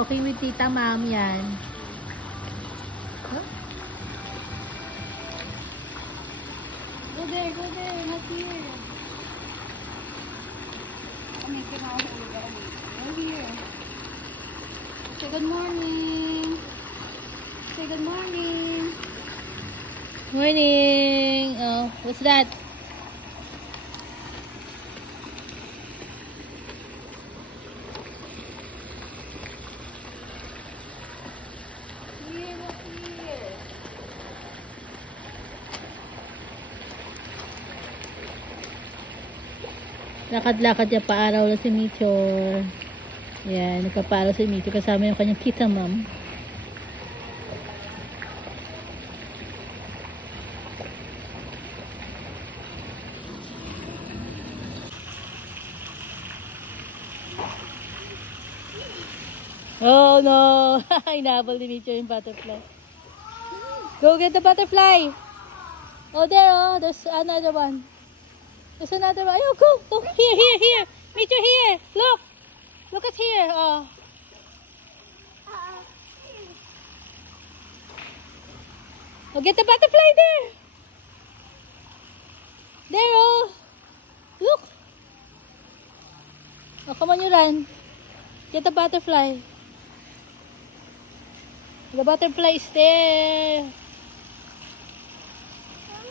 Walking with Tita Ma'am yan. Huh? Go there, not here. Go here. Say good morning. Say good morning. Morning. Oh, what's that? Here, look here. Lakad-lakad niya paaraw lang si Mitchor. Yan, nagpapaaraw si Mitchor kasama yung kanyang Tita Ma'am. Oh no! Hinabol ni Mitchor yung butterfly. Go get the butterfly! Oh there, oh, there's another one. There's another one. Oh, go! Go! Here! Mitchor, here! Look! Look at here! Oh. Oh, get the butterfly there! There, oh! Look! Oh, come on, you run. Get the butterfly. The butterfly is there.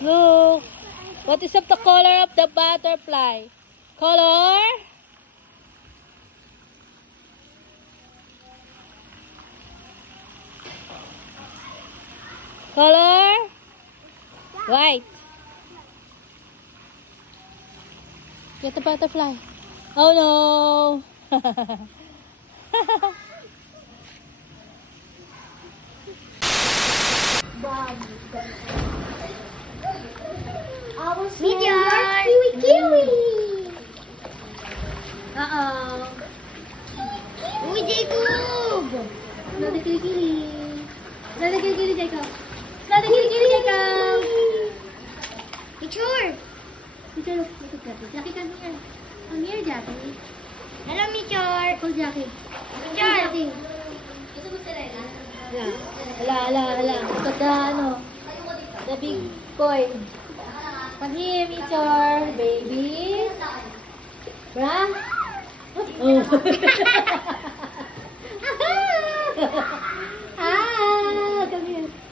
Look. What is up the color of the butterfly? Color? Color? White. Get the butterfly. Oh no. Meteor! Kiwi! Uh-oh. Uy, Jacob! Another kilikili. Another kilikili, Jacob. Another kilikili, Jacob. Picture! Mitchor, look at Jackie. Jackie, come here. Come here, Jackie. Hello, Meteor! Call Jackie. Meteor! Jackie. Hala. Look at the, the big coin. Come here, Mitchor, baby. Bruh? Oh.